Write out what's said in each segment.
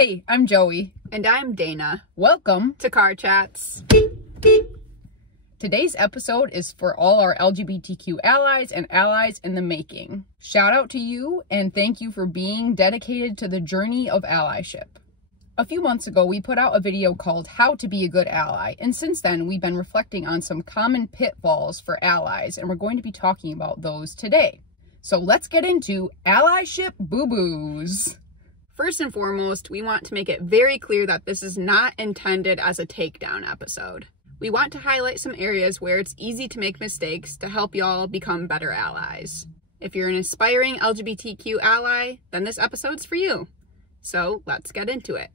Hey, I'm Joey. And I'm Dana. Welcome to Car Chats. Today's episode is for all our LGBTQ allies and allies in the making. Shout out to you and thank you for being dedicated to the journey of allyship. A few months ago, we put out a video called How to Be a Good Ally, and since then, we've been reflecting on some common pitfalls for allies, and we're going to be talking about those today. So let's get into allyship boo-boos. First and foremost, we want to make it very clear that this is not intended as a takedown episode. We want to highlight some areas where it's easy to make mistakes to help y'all become better allies. If you're an aspiring LGBTQ ally, then this episode's for you. So let's get into it.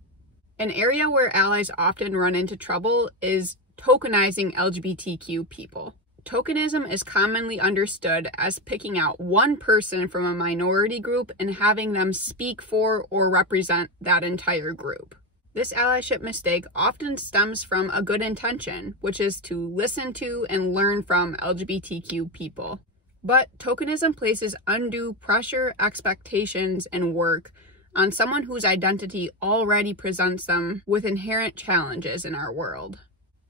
An area where allies often run into trouble is tokenizing LGBTQ people. Tokenism is commonly understood as picking out one person from a minority group and having them speak for or represent that entire group. This allyship mistake often stems from a good intention, which is to listen to and learn from LGBTQ people. But tokenism places undue pressure, expectations, and work on someone whose identity already presents them with inherent challenges in our world.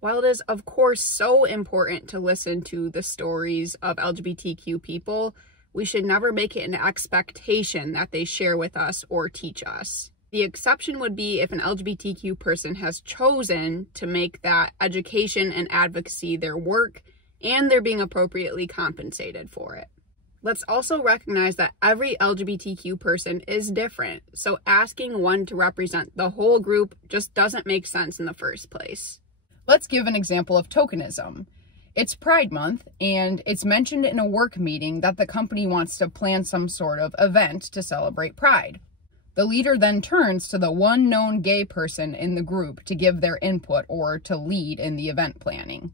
While it is, of course, so important to listen to the stories of LGBTQ people, we should never make it an expectation that they share with us or teach us. The exception would be if an LGBTQ person has chosen to make that education and advocacy their work, and they're being appropriately compensated for it. Let's also recognize that every LGBTQ person is different, so asking one to represent the whole group just doesn't make sense in the first place. Let's give an example of tokenism. It's Pride Month, and it's mentioned in a work meeting that the company wants to plan some sort of event to celebrate Pride. The leader then turns to the one known gay person in the group to give their input or to lead in the event planning.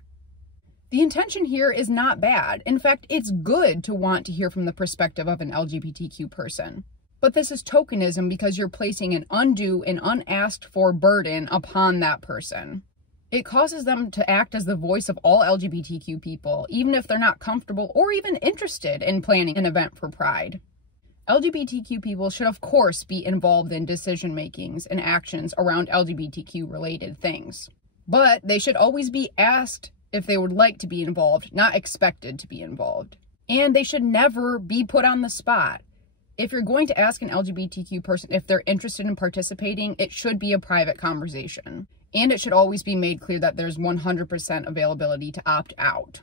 The intention here is not bad. In fact, it's good to want to hear from the perspective of an LGBTQ person. But this is tokenism because you're placing an undue and unasked for burden upon that person. It causes them to act as the voice of all LGBTQ people, even if they're not comfortable or even interested in planning an event for Pride. LGBTQ people should, of course, be involved in decision-makings and actions around LGBTQ-related things. But they should always be asked if they would like to be involved, not expected to be involved. And they should never be put on the spot. If you're going to ask an LGBTQ person if they're interested in participating, it should be a private conversation. And it should always be made clear that there's 100% availability to opt out.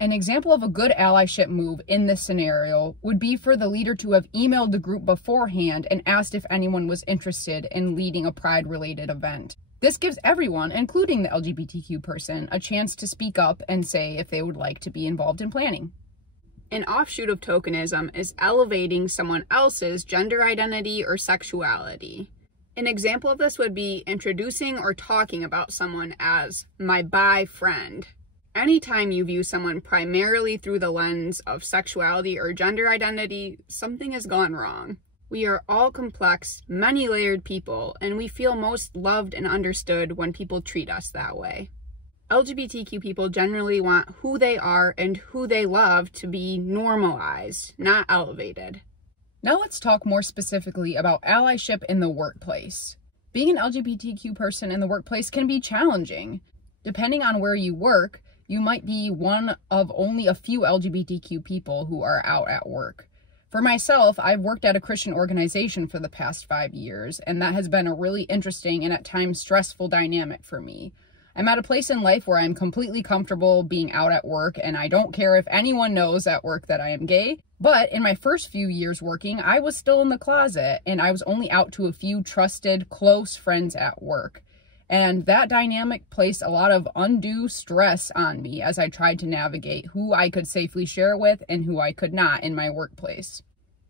An example of a good allyship move in this scenario would be for the leader to have emailed the group beforehand and asked if anyone was interested in leading a Pride-related event. This gives everyone, including the LGBTQ person, a chance to speak up and say if they would like to be involved in planning. An offshoot of tokenism is elevating someone else's gender identity or sexuality. An example of this would be introducing or talking about someone as my bi friend. Anytime you view someone primarily through the lens of sexuality or gender identity, something has gone wrong. We are all complex, many-layered people, and we feel most loved and understood when people treat us that way. LGBTQ people generally want who they are and who they love to be normalized, not elevated. Now let's talk more specifically about allyship in the workplace. Being an LGBTQ person in the workplace can be challenging. Depending on where you work, you might be one of only a few LGBTQ people who are out at work. For myself, I've worked at a Christian organization for the past 5 years, and that has been a really interesting and at times stressful dynamic for me. I'm at a place in life where I'm completely comfortable being out at work, and I don't care if anyone knows at work that I am gay. But in my first few years working, I was still in the closet, and I was only out to a few trusted, close friends at work. And that dynamic placed a lot of undue stress on me as I tried to navigate who I could safely share with and who I could not in my workplace.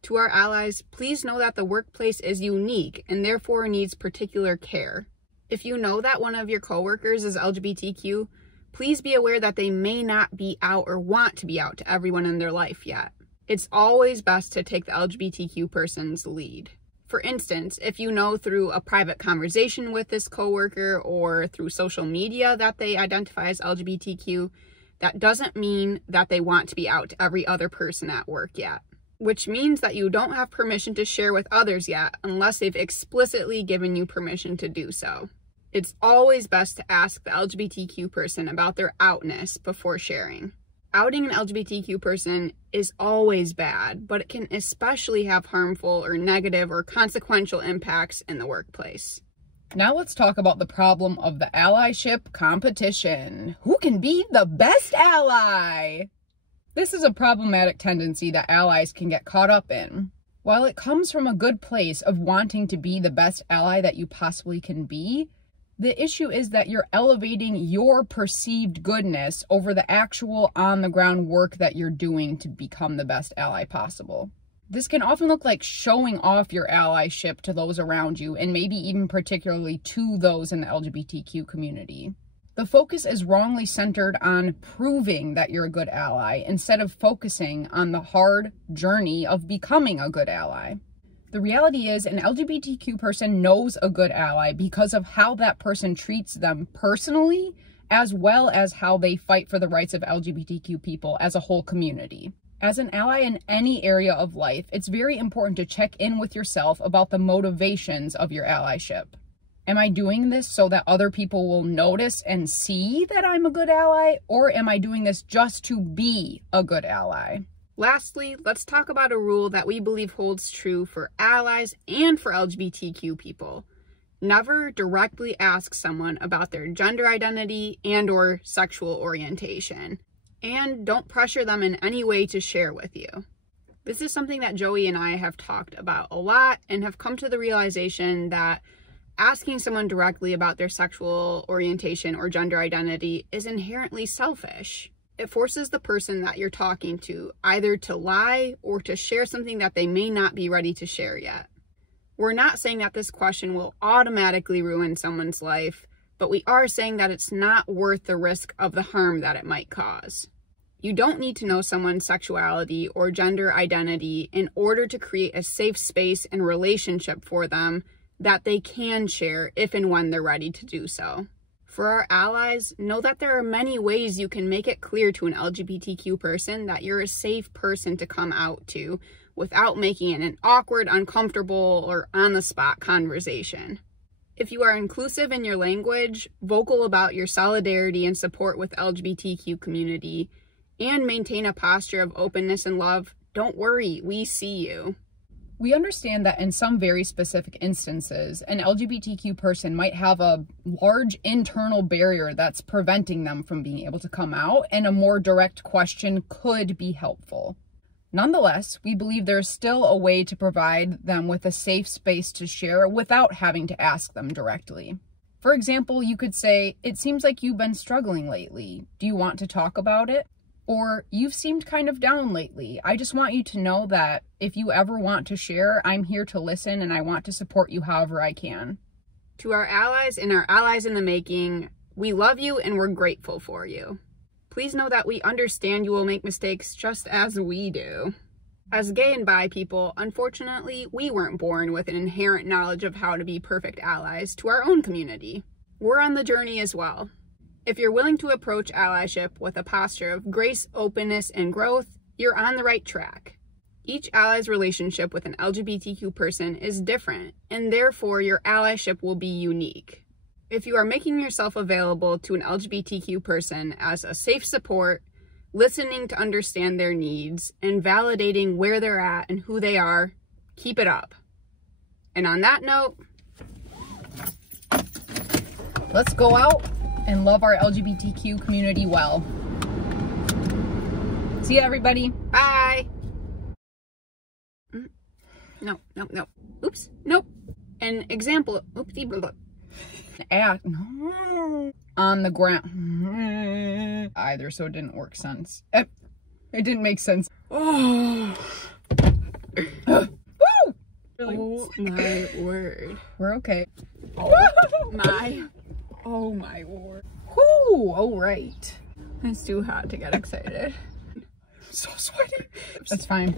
To our allies, please know that the workplace is unique and therefore needs particular care. If you know that one of your coworkers is LGBTQ, please be aware that they may not be out or want to be out to everyone in their life yet. It's always best to take the LGBTQ person's lead. For instance, if you know through a private conversation with this coworker or through social media that they identify as LGBTQ, that doesn't mean that they want to be out to every other person at work yet. which means that you don't have permission to share with others yet unless they've explicitly given you permission to do so. It's always best to ask the LGBTQ person about their outness before sharing. Outing an LGBTQ person is always bad, but it can especially have harmful or negative or consequential impacts in the workplace. Now let's talk about the problem of the allyship competition. Who can be the best ally? This is a problematic tendency that allies can get caught up in. While it comes from a good place of wanting to be the best ally that you possibly can be, the issue is that you're elevating your perceived goodness over the actual on-the-ground work that you're doing to become the best ally possible. This can often look like showing off your allyship to those around you, and maybe even particularly to those in the LGBTQ community. The focus is wrongly centered on proving that you're a good ally instead of focusing on the hard journey of becoming a good ally. The reality is an LGBTQ person knows a good ally because of how that person treats them personally, as well as how they fight for the rights of LGBTQ people as a whole community. As an ally in any area of life, it's very important to check in with yourself about the motivations of your allyship. Am I doing this so that other people will notice and see that I'm a good ally, or am I doing this just to be a good ally? Lastly, let's talk about a rule that we believe holds true for allies and for LGBTQ people. Never directly ask someone about their gender identity and/or sexual orientation. And don't pressure them in any way to share with you. This is something that Joey and I have talked about a lot and have come to the realization that asking someone directly about their sexual orientation or gender identity is inherently selfish. It forces the person that you're talking to either to lie or to share something that they may not be ready to share yet. We're not saying that this question will automatically ruin someone's life, but we are saying that it's not worth the risk of the harm that it might cause. You don't need to know someone's sexuality or gender identity in order to create a safe space and relationship for them that they can share if and when they're ready to do so. For our allies, know that there are many ways you can make it clear to an LGBTQ person that you're a safe person to come out to without making it an awkward, uncomfortable, or on-the-spot conversation. If you are inclusive in your language, vocal about your solidarity and support with LGBTQ community, and maintain a posture of openness and love, don't worry, we see you. We understand that in some very specific instances, an LGBTQ person might have a large internal barrier that's preventing them from being able to come out, and a more direct question could be helpful. Nonetheless, we believe there's still a way to provide them with a safe space to share without having to ask them directly. For example, you could say, "It seems like you've been struggling lately. Do you want to talk about it?" Or, "You've seemed kind of down lately. I just want you to know that if you ever want to share, I'm here to listen and I want to support you however I can." To our allies and our allies in the making, we love you and we're grateful for you. Please know that we understand you will make mistakes just as we do. As gay and bi people, unfortunately, we weren't born with an inherent knowledge of how to be perfect allies to our own community. We're on the journey as well. If you're willing to approach allyship with a posture of grace, openness, and growth, you're on the right track. Each ally's relationship with an LGBTQ person is different, and therefore your allyship will be unique. If you are making yourself available to an LGBTQ person as a safe support, listening to understand their needs, and validating where they're at and who they are, keep it up. And on that note, let's go out and love our LGBTQ community well. See ya, everybody. Bye. No. Oops, nope. An example, oopsie, blah, blah. No. On the ground. Either, so it didn't work sense. It didn't make sense. Oh. Woo! Oh my word. We're okay. Oh my word. Whoo! Oh, right. It's too hot to get excited. I'm so sweaty. That's fine.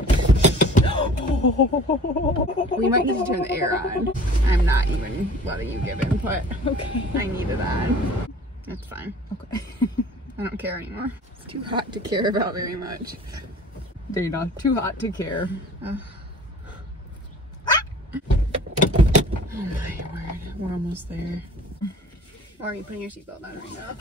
We might need to turn the air on. I'm not even letting you give input. Okay. I need it on. That's fine. Okay. I don't care anymore. It's too hot to care about very much. Dana, too hot to care. Oh my word, we're almost there. Or are you putting your seatbelt on right now?